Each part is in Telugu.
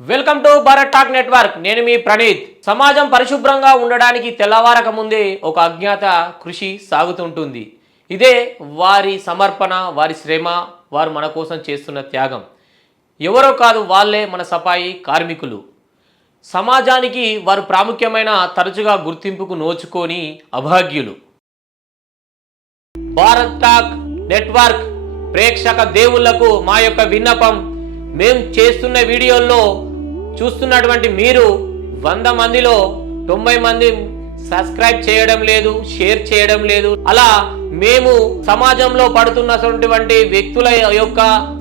Welcome to Bharat talk network. నేను మీ ప్రణీత్. సమాజం పరిశుభ్రంగా ఉండడానికి తెల్లవారక ముందే ఒక అజ్ఞాత కృషి సాగుతుంటుంది. ఇదే వారి సమర్పణ, వారి శ్రమ, వారు మన కోసం చేస్తున్న త్యాగం. ఎవరో కాదు, వాళ్ళే మన సఫాయి కార్మికులు. సమాజానికి వారు ప్రాముఖ్యమైన, తరచుగా గుర్తింపుకు నోచుకొని అభాగ్యులు. భారత్ టాక్ నెట్వర్క్ ప్రేక్షక దేవుళ్లకు మా యొక్క విన్నపం, మేము చేస్తున్న వీడియోల్లో చూస్తున్నటువంటి మీరు 100 మందిలో 90 మంది సబ్స్క్రైబ్ చేయడం లేదు, షేర్ చేయడం లేదు. అలా మేము సమాజంలో పడుతున్నటువంటి వ్యక్తుల యొక్క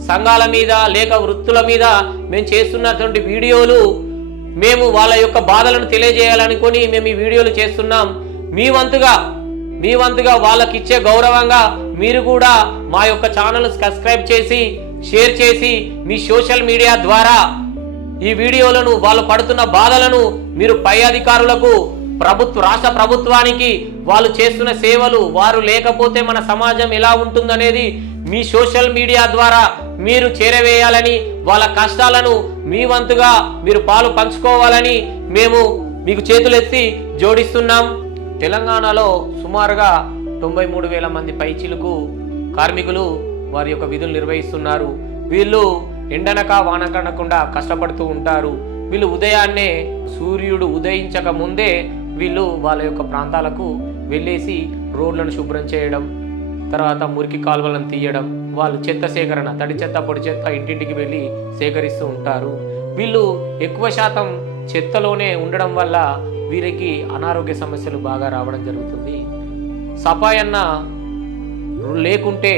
సంఘాల మీద లేక వృత్తుల మీద మేము చేస్తున్నటువంటి వీడియోలు, మేము వాళ్ళ యొక్క బాధలను తెలియజేయాలనుకొని మేము ఈ వీడియోలు చేస్తున్నాం. మీ వంతుగా వాళ్ళకి ఇచ్చే గౌరవంగా మీరు కూడా మా యొక్క ఛానల్ సబ్స్క్రైబ్ చేసి షేర్ చేసి మీ సోషల్ మీడియా ద్వారా ఈ వీడియోలను, వాళ్ళు పడుతున్న బాధలను మీరు పై అధికారులకు, రాష్ట్ర ప్రభుత్వానికి, వాళ్ళు చేస్తున్న సేవలు, వారు లేకపోతే మన సమాజం ఎలా ఉంటుందనేది మీ సోషల్ మీడియా ద్వారా మీరు చేరవేయాలని, వాళ్ళ కష్టాలను మీ వంతుగా మీరు పాలు పంచుకోవాలని మేము మీకు చేతులెత్తి జోడిస్తున్నాం. తెలంగాణలో సుమారుగా 93,000 మంది పైచిలుకు కార్మికులు వారి యొక్క విధులు నిర్వహిస్తున్నారు. వీళ్ళు ఎండనక వానకనకుండా కష్టపడుతూ ఉంటారు. వీళ్ళు ఉదయాన్నే సూర్యుడు ఉదయించక ముందే వీళ్ళు వాళ్ళ యొక్క ప్రాంతాలకు వెళ్ళేసి రోడ్లను శుభ్రం చేయడం, తర్వాత మురికి కాలువలను తీయడం, వాళ్ళు చెత్త సేకరణ, తడి చెత్త పొడి చెత్త ఇంటింటికి వెళ్ళి సేకరిస్తూ ఉంటారు. వీళ్ళు ఎక్కువ శాతం చెత్తలోనే ఉండడం వల్ల వీరికి అనారోగ్య సమస్యలు బాగా రావడం జరుగుతుంది. సఫాయి అన్న లేకుంటే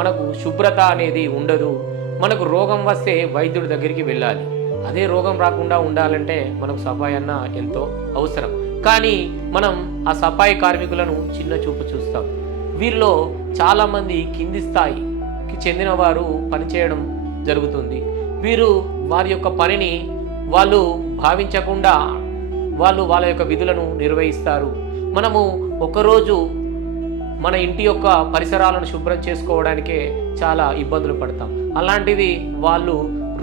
మనకు శుభ్రత అనేది ఉండదు. మనకు రోగం వస్తే వైద్యుడి దగ్గరికి వెళ్ళాలి. అదే రోగం రాకుండా ఉండాలంటే మనకు సఫాయి అన్న ఎంతో అవసరం. కానీ మనం ఆ సఫాయి కార్మికులను చిన్న చూపు చూస్తాం. వీరిలో చాలామంది కింది స్థాయికి చెందిన వారు పనిచేయడం జరుగుతుంది. వీరు వారి యొక్క పనిని వాళ్ళు భావించకుండా వాళ్ళ యొక్క విధులను నిర్వహిస్తారు. మనము ఒకరోజు మన ఇంటి యొక్క పరిసరాలను శుభ్రం చేసుకోవడానికే చాలా ఇబ్బందులు పడతాం. అలాంటిది వాళ్ళు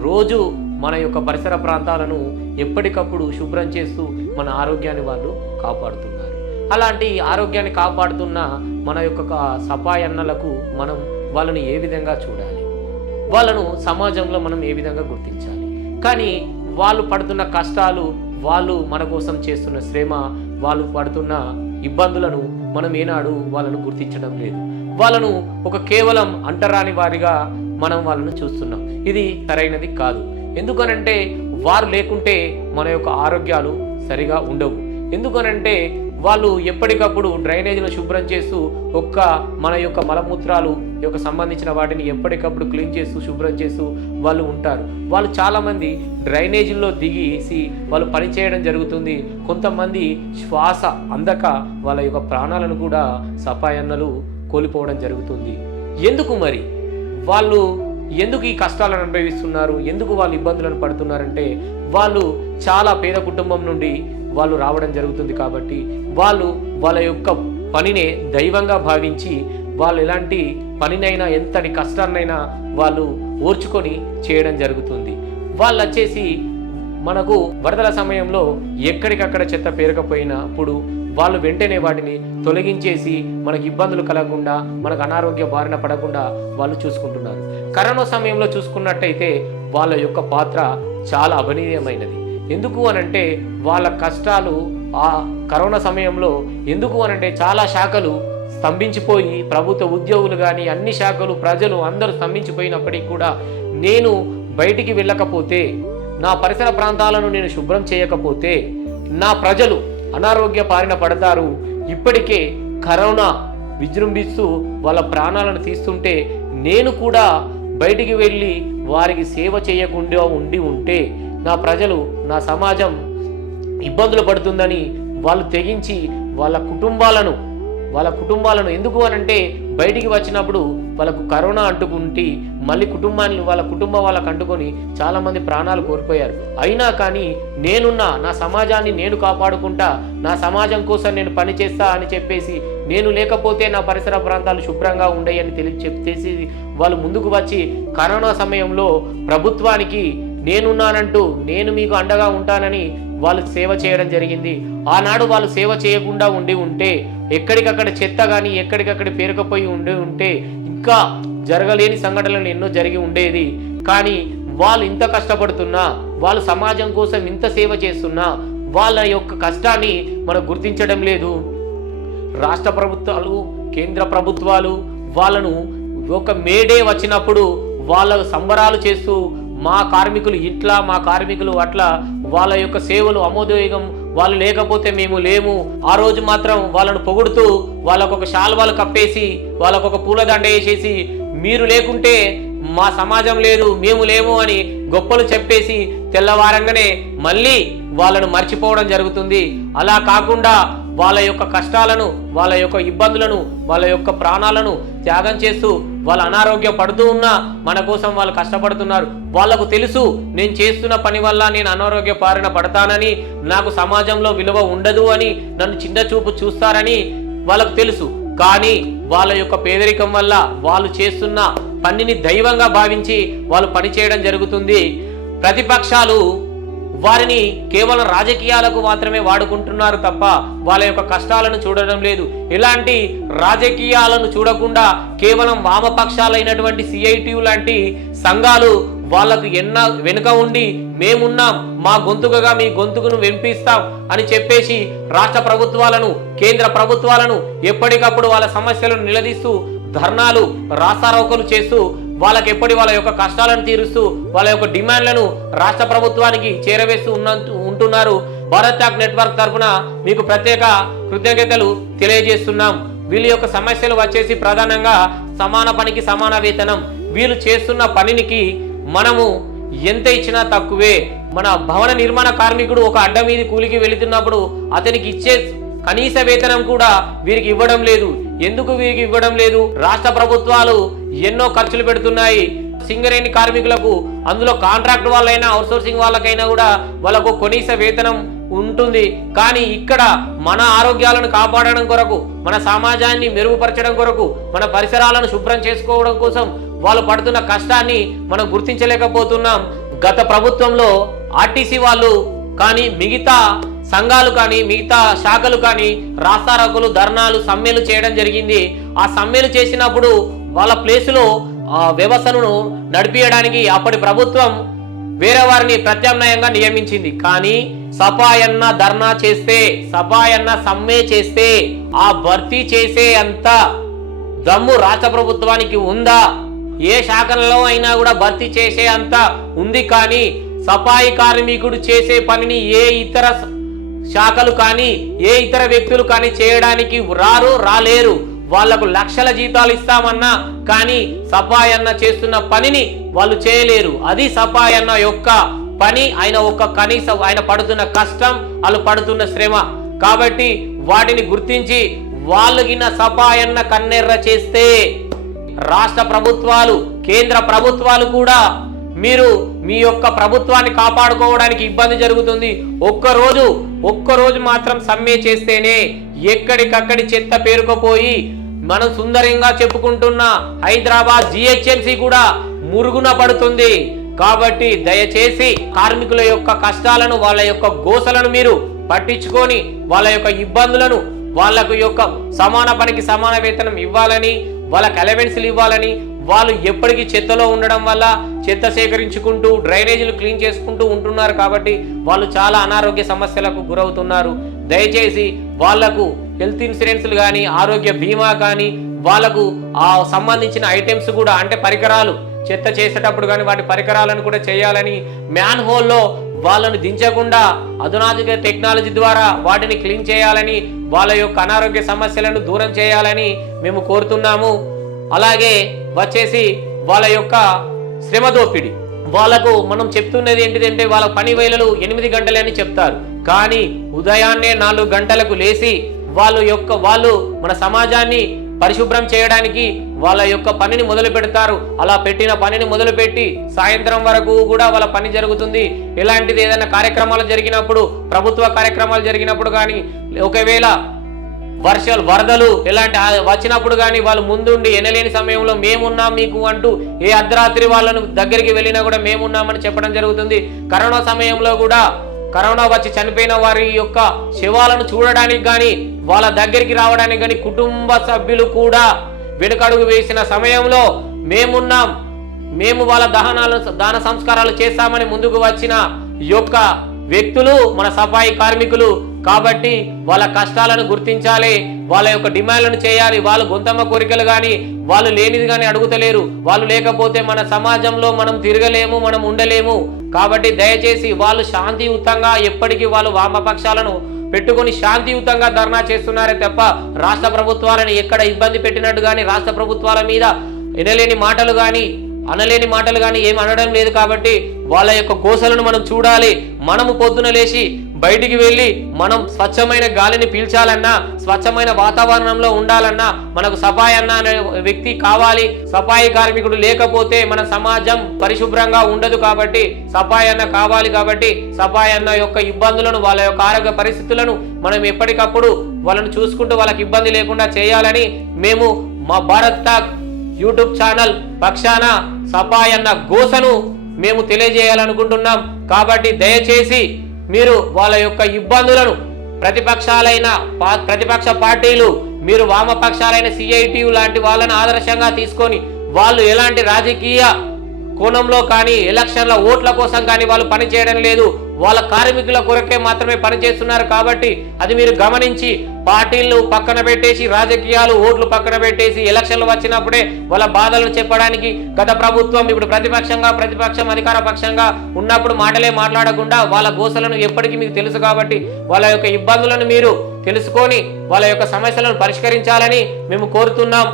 రోజు మన యొక్క పరిసర ప్రాంతాలను ఎప్పటికప్పుడు శుభ్రం చేస్తూ మన ఆరోగ్యాన్ని వాళ్ళు కాపాడుతున్నారు. అలాంటి ఆరోగ్యాన్ని కాపాడుతున్న మన యొక్క సఫాయి అన్నలకు మనం వాళ్ళని ఏ విధంగా చూడాలి, వాళ్ళను సమాజంలో మనం ఏ విధంగా గుర్తించాలి? కానీ వాళ్ళు పడుతున్న కష్టాలు, వాళ్ళు మన కోసం చేస్తున్న శ్రమ, వాళ్ళు పడుతున్న ఇబ్బందులను మనం ఏనాడు వాళ్ళను గుర్తించడం లేదు. వాళ్ళను ఒక కేవలం అంటరాని వారిగా మనం వాళ్ళను చూస్తున్నాం. ఇది సరైనది కాదు. ఎందుకనంటే వారు లేకుంటే మన యొక్క ఆరోగ్యాలు సరిగా ఉండవు. ఎందుకనంటే వాళ్ళు ఎప్పటికప్పుడు డ్రైనేజీలు శుభ్రం చేస్తూ మన యొక్క మలమూత్రాలు యొక్క సంబంధించిన వాటిని ఎప్పటికప్పుడు క్లీన్ చేస్తూ శుభ్రం చేస్తూ వాళ్ళు ఉంటారు. వాళ్ళు చాలామంది డ్రైనేజీల్లో దిగేసి వాళ్ళు పని చేయడం జరుగుతుంది. కొంతమంది శ్వాస అందక వాళ్ళ యొక్క ప్రాణాలను కూడా సఫాయి అన్నలు కోల్పోవడం జరుగుతుంది. ఎందుకు మరి వాళ్ళు ఎందుకు ఈ కష్టాలను అనుభవిస్తున్నారు? ఎందుకు వాళ్ళు ఇబ్బందులను పడుతున్నారంటే వాళ్ళు చాలా పేద కుటుంబం నుండి వాళ్ళు రావడం జరుగుతుంది. కాబట్టి వాళ్ళు వాళ్ళ యొక్క పనినే దైవంగా భావించి వాళ్ళు ఎలాంటి పనినైనా, ఎంతటి కష్టాన్నైనా వాళ్ళు ఓర్చుకొని చేయడం జరుగుతుంది. వాళ్ళు వచ్చేసి మనకు వరదల సమయంలో ఎక్కడికక్కడ చెత్త పేరకపోయినప్పుడు వాళ్ళు వెంటనే వాటిని తొలగించేసి మనకు ఇబ్బందులు కలగకుండా, మనకు అనారోగ్య బారిన పడకుండా వాళ్ళు చూసుకుంటున్నారు. కరోనా సమయంలో చూసుకున్నట్టయితే వాళ్ళ యొక్క పాత్ర చాలా అభినీయమైనది. ఎందుకు అనంటే వాళ్ళ కష్టాలు ఆ కరోనా సమయంలో ఎందుకు అనంటే చాలా శాఖలు స్తంభించిపోయి, ప్రభుత్వ ఉద్యోగులు కానీ అన్ని శాఖలు, ప్రజలు అందరూ స్తంభించిపోయినప్పటికీ కూడా నేను బయటికి వెళ్ళకపోతే, నా పరిసర ప్రాంతాలను నేను శుభ్రం చేయకపోతే నా ప్రజలు అనారోగ్య బారిన పడతారు. ఇప్పటికే కరోనా విజృంభిస్తూ వాళ్ళ ప్రాణాలను తీస్తుంటే నేను కూడా బయటికి వెళ్ళి వారికి సేవ చేయకుండా ఉంటే నా ప్రజలు, నా సమాజం ఇబ్బందులు పడుతుందని వాళ్ళు తెగించి వాళ్ళ కుటుంబాలను ఎందుకు అనంటే బయటికి వచ్చినప్పుడు వాళ్ళకు కరోనా అంటుకుంటే మళ్ళీ వాళ్ళ కుటుంబం వాళ్ళకు అంటుకొని చాలామంది ప్రాణాలు కోల్పోయారు. అయినా కానీ నా సమాజాన్ని నేను కాపాడుకుంటా, నా సమాజం కోసం నేను పనిచేస్తా అని చెప్పేసి, నేను లేకపోతే నా పరిసర ప్రాంతాలు శుభ్రంగా ఉండేయని చెప్పేసి వాళ్ళు ముందుకు వచ్చి కరోనా సమయంలో ప్రభుత్వానికి నేనున్నానంటూ నేను మీకు అండగా ఉంటానని వాళ్ళు సేవ చేయడం జరిగింది. ఆనాడు వాళ్ళు సేవ చేయకుండా ఉంటే ఎక్కడికక్కడ చెత్త కానీ ఎక్కడికక్కడ పేరుకపోయి ఉంటే ఇంకా జరగలేని సంఘటనలు ఎన్నో జరిగి ఉండేది. కానీ వాళ్ళు ఇంత కష్టపడుతున్నా, వాళ్ళు సమాజం కోసం ఇంత సేవ చేస్తున్నా వాళ్ళ యొక్క కష్టాన్ని మనం గుర్తించడం లేదు. రాష్ట్ర ప్రభుత్వాలు, కేంద్ర ప్రభుత్వాలు వాళ్ళను ఒక మేడే వచ్చినప్పుడు వాళ్ళ సంబరాలు చేస్తూ మా కార్మికులు ఇట్లా, మా కార్మికులు అట్లా, వాళ్ళ యొక్క సేవలు అమోదయోగం, వాళ్ళు లేకపోతే మేము లేము, ఆ రోజు మాత్రం వాళ్ళను పొగుడుతూ వాళ్ళకొక శాల్వాలు కప్పేసి వాళ్ళకొక పూలదండ వేసేసి మీరు లేకుంటే మా సమాజం లేదు, మేము లేము అని గొప్పలు చెప్పేసి తెల్లవారంగానే మళ్ళీ వాళ్ళను మర్చిపోవడం జరుగుతుంది. అలా కాకుండా వాళ్ళ యొక్క కష్టాలను, వాళ్ళ యొక్క ఇబ్బందులను, వాళ్ళ యొక్క ప్రాణాలను త్యాగం చేస్తూ వాళ్ళ అనారోగ్యం పడుతూ ఉన్నా మన కోసం వాళ్ళు కష్టపడుతున్నారు. వాళ్ళకు తెలుసు నేను చేస్తున్న పని వల్ల నేను అనారోగ్య బారిన పడతానని, నాకు సమాజంలో విలువ ఉండదు అని, నన్ను చిన్న చూపు చూస్తారని వాళ్ళకు తెలుసు. కానీ వాళ్ళ యొక్క పేదరికం వల్ల వాళ్ళు చేస్తున్న పనిని దైవంగా భావించి వాళ్ళు పని చేయడం జరుగుతుంది. ప్రతిపక్షాలు వారిని కేవలం రాజకీయాలకు మాత్రమే వాడుకుంటున్నారు తప్ప వాళ్ళ యొక్క కష్టాలను చూడడం లేదు. ఇలాంటి రాజకీయాలను చూడకుండా కేవలం వామపక్షాలైనటువంటి సిఐటియు లాంటి సంఘాలు వాళ్ళకు వెనుక ఉండి మేమున్నాం, మా గొంతుకగా మీ గొంతుకును వినిపిస్తాం అని చెప్పేసి రాష్ట్ర ప్రభుత్వాలను, కేంద్ర ప్రభుత్వాలను ఎప్పటికప్పుడు వాళ్ళ సమస్యలను నిలదీస్తూ ధర్నాలు, రాస్తారోకోలు చేస్తూ వాళ్ళకి వాళ్ళ యొక్క కష్టాలను తీరుస్తూ వాళ్ళ యొక్క డిమాండ్లను రాష్ట్ర ప్రభుత్వానికి చేరవేస్తూ ఉంటున్నారు. భారత్ టాక్ నెట్వర్క్ తరఫున మీకు ప్రత్యేక కృతజ్ఞతలు తెలియజేస్తున్నాం. వీళ్ళ యొక్క సమస్యలు వచ్చేసి ప్రధానంగా సమాన పనికి సమాన వేతనం. వీళ్ళు చేస్తున్న పనికి మనము ఎంత ఇచ్చినా తక్కువే. మన భవన నిర్మాణ కార్మికుడు ఒక అడ్డ మీద కూలికి వెళుతున్నప్పుడు అతనికి ఇచ్చే కనీస వేతనం కూడా వీరికి ఇవ్వడం లేదు. ఎందుకు వీరికి ఇవ్వడం లేదు? రాష్ట్ర ప్రభుత్వాలు ఎన్నో ఖర్చులు పెడుతున్నాయి సింగరేణి కార్మికులకు. అందులో కాంట్రాక్ట్ వాళ్ళైనా, అవుట్సోర్సింగ్ వాళ్ళకైనా కూడా వాళ్ళకు కనీస వేతనం ఉంటుంది. కానీ ఇక్కడ మన ఆరోగ్యాలను కాపాడడం కొరకు, మన సమాజాన్ని మెరుగుపరచడం కొరకు, మన పరిసరాలను శుభ్రం చేసుకోవడం కోసం వాళ్ళు పడుతున్న కష్టాన్ని మనం గుర్తించలేకపోతున్నాం. గత ప్రభుత్వంలో ఆర్టీసీ వాళ్ళు కానీ, మిగతా సంఘాలు కానీ, మిగతా శాఖలు కానీ రాస్తారోకోలు, ధర్నాలు, సమ్మెలు చేయడం జరిగింది. ఆ సమ్మెలు చేసినప్పుడు వాళ్ళ ప్లేసులో వ్యవస్థను నడిపించడానికి అప్పటి ప్రభుత్వం వేరే వారిని ప్రత్యామ్నాయంగా నియమించింది. కానీ సపాయన్న ధర్నా చేస్తే, సపాయన్న సమ్మె చేస్తే ఆ భర్తీ చేసే అంత దమ్ము రాష్ట్ర ప్రభుత్వానికి ఉందా? ఏ శాఖలలో అయినా కూడా భర్తీ చేసే అంత ఉంది. కానీ సఫాయి కార్మికుడు చేసే పనిని ఏ ఇతర శాఖలు కానీ, ఏ ఇతర వ్యక్తులు కానీ చేయడానికి రాలేరు. వాళ్లకు లక్షల జీతాలు ఇస్తామన్నా కానీ సఫాయి అన్న చేస్తున్న పనిని వాళ్ళు చేయలేరు. అది సఫాయి అన్న యొక్క పని. ఆయన పడుతున్న కష్టం, వాళ్ళు పడుతున్న శ్రమ. కాబట్టి వాటిని గుర్తించి వాళ్ళు గిన్న సఫాయి అన్న కన్నెర్ర చేస్తే రాష్ట్ర ప్రభుత్వాలు, కేంద్ర ప్రభుత్వాలు కూడా మీరు మీ యొక్క ప్రభుత్వాన్ని కాపాడుకోవడానికి ఇబ్బంది జరుగుతుంది. ఒక్కరోజు మాత్రం సమ్మె చేస్తేనే ఎక్కడికక్కడి చెత్త పేరుకుపోయి మనం సుందరంగా చెప్పుకుంటున్న హైదరాబాద్ GHMC కూడా మురుగున పడుతుంది. కాబట్టి దయచేసి కార్మికుల యొక్క కష్టాలను, వాళ్ళ యొక్క గోసలను మీరు పట్టించుకొని వాళ్ళ యొక్క ఇబ్బందులను, వాళ్ళకు యొక్క సమాన పనికి సమాన వేతనం ఇవ్వాలని, వాళ్ళకి అలవెన్స్లు ఇవ్వాలని. వాళ్ళు ఎప్పటికీ చెత్తలో ఉండడం వల్ల చెత్త సేకరించుకుంటూ డ్రైనేజీలు క్లీన్ చేసుకుంటూ ఉంటున్నారు. కాబట్టి వాళ్ళు చాలా అనారోగ్య సమస్యలకు గురవుతున్నారు. దయచేసి వాళ్లకు హెల్త్ ఇన్సూరెన్స్లు కానీ, ఆరోగ్య బీమా కానీ, వాళ్ళకు ఆ సంబంధించిన ఐటమ్స్ కూడా, అంటే పరికరాలు చెత్త చేసేటప్పుడు కానీ వాటి పరికరాలను కూడా చేయాలని, మ్యాన్ హోల్లో వాళ్ళను దించకుండా అధునాతన టెక్నాలజీ ద్వారా వాటిని క్లీన్ చేయాలని, వాళ్ళ యొక్క అనారోగ్య సమస్యలను దూరం చేయాలని మేము కోరుతున్నాము. అలాగే వచ్చేసి వాళ్ళ యొక్క శ్రమ దోపిడి, వాళ్ళకు మనం చెప్తున్నది ఏంటిదంటే వాళ్ళ పని వేళలు 8 గంటలే అని చెప్తారు. కానీ ఉదయాన్నే 4 గంటలకు లేచి వాళ్ళు మన సమాజాన్ని పరిశుభ్రం చేయడానికి వాళ్ళ యొక్క పనిని మొదలు పెడతారు. అలా పెట్టిన పనిని మొదలుపెట్టి సాయంత్రం వరకు కూడా వాళ్ళ పని జరుగుతుంది. ఇలాంటిది ఏదైనా కార్యక్రమాలు జరిగినప్పుడు, ప్రభుత్వ కార్యక్రమాలు జరిగినప్పుడు కానీ, ఒకవేళ వర్షాలు వరదలు ఇలాంటి వచ్చినప్పుడు కానీ వాళ్ళు ముందుండి ఎనలేని సమయంలో మేమున్నాం మీకు అంటూ ఏ అర్ధరాత్రి వాళ్ళను దగ్గరికి వెళ్ళినా కూడా మేమున్నామని చెప్పడం జరుగుతుంది. కరోనా సమయంలో కూడా కరోనా వచ్చి చనిపోయిన వారి యొక్క శవాలను చూడడానికి కానీ వాళ్ళ దగ్గరికి రావడానికి కానీ కుటుంబ సభ్యులు కూడా వెనుకడుగు వేసిన సమయంలో మేమున్నాం, మేము వాళ్ళ దాన సంస్కారాలు చేస్తామని ముందుకు వచ్చిన యొక్క వ్యక్తులు మన సఫాయి కార్మికులు. కాబట్టి వాళ్ళ కష్టాలను గుర్తించాలి, వాళ్ళ యొక్క డిమాండ్లను చేయాలి. వాళ్ళు గొంతమ్మ కోరికలు కానీ వాళ్ళు లేనిది కానీ అడుగుతలేరు. వాళ్ళు లేకపోతే మన సమాజంలో మనం తిరగలేము, మనం ఉండలేము. కాబట్టి దయచేసి వాళ్ళు శాంతియుతంగా ఎప్పటికీ వాళ్ళు వామపక్షాలను పెట్టుకొని శాంతియుతంగా ధర్నా చేస్తున్నారే తప్ప రాష్ట్ర ప్రభుత్వాలను ఎక్కడ ఇబ్బంది పెట్టినట్టు కానీ రాష్ట్ర ప్రభుత్వాల మీద వినలేని మాటలు కానీ అనలేని మాటలు కానీ ఏం అనడం లేదు. కాబట్టి వాళ్ళ యొక్క గోసలను మనం చూడాలి. మనము పొద్దున లేచి బయటికి వెళ్ళి మనం స్వచ్ఛమైన గాలిని పీల్చాలన్నా, స్వచ్ఛమైన వాతావరణంలో ఉండాలన్నా మనకు సఫాయి అన్న అనే వ్యక్తి కావాలి. సఫాయి కార్మికుడు లేకపోతే మన సమాజం పరిశుభ్రంగా ఉండదు. కాబట్టి సఫాయి అన్న కావాలి. కాబట్టి సఫాయి అన్న యొక్క ఇబ్బందులను, వాళ్ళ యొక్క ఆరోగ్య పరిస్థితులను మనం ఎప్పటికప్పుడు వాళ్ళని చూసుకుంటూ వాళ్ళకి ఇబ్బంది లేకుండా చేయాలని మేము మా భారత్ టాక్ యూట్యూబ్ ఛానల్ పక్షాన సఫాయి అన్న గోసను మేము తెలియజేయాలనుకుంటున్నాం. కాబట్టి దయచేసి మీరు వాళ్ళ యొక్క ఇబ్బందులను ప్రతిపక్ష పార్టీలు మీరు వామపక్షాలైన సిఐటియు లాంటి వాళ్ళని ఆదర్శంగా తీసుకొని వాళ్ళు ఎలాంటి రాజకీయ కోణంలో కానీ ఎలక్షన్ల ఓట్ల కోసం కానీ వాళ్ళు పని చేయడం లేదు. వాళ్ళ కార్మికుల కొరకే మాత్రమే పనిచేస్తున్నారు. కాబట్టి అది మీరు గమనించి పార్టీలు పక్కన పెట్టేసి, రాజకీయాలు ఓట్లు పక్కన పెట్టేసి ఎలక్షన్లు వచ్చినప్పుడే వాళ్ళ బాధలను చెప్పడానికి గత ప్రభుత్వం ఇప్పుడు ప్రతిపక్షం అధికార పక్షంగా ఉన్నప్పుడు మాటలే మాట్లాడకుండా వాళ్ళ గోసలను ఎప్పటికీ మీకు తెలుసు. కాబట్టి వాళ్ళ యొక్క ఇబ్బందులను మీరు తెలుసుకొని వాళ్ళ యొక్క సమస్యలను పరిష్కరించాలని మేము కోరుతున్నాం.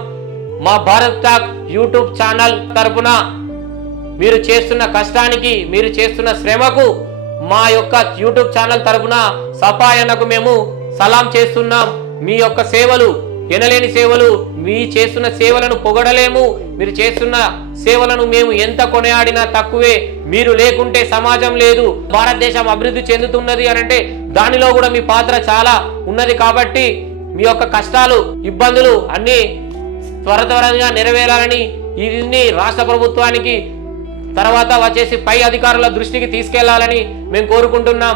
మా భారత్ టాక్ యూట్యూబ్ ఛానల్ తరపున మీరు చేస్తున్న కష్టానికి, మీరు చేస్తున్న శ్రమకు మా యొక్క యూట్యూబ్ ఛానల్ తరపున సఫాయి అన్నకు మేము సలాం చేస్తున్నాం. మీ యొక్క సేవలు ఎనలేని సేవలు, మీ చేస్తున్న సేవలను పొగడలేము. మీరు చేస్తున్న సేవలను మేము ఎంత కొనియాడినా తక్కువే. మీరు లేకుంటే సమాజం లేదు. భారతదేశం అభివృద్ధి చెందుతున్నది అనంటే దానిలో కూడా మీ పాత్ర చాలా ఉన్నది. కాబట్టి మీ యొక్క కష్టాలు, ఇబ్బందులు అన్నీ త్వరగా నెరవేరాలని, ఇది రాష్ట్ర ప్రభుత్వానికి తర్వాత వచ్చేసి పై అధికారుల దృష్టికి తీసుకెళ్లాలని మేము కోరుకుంటున్నాం.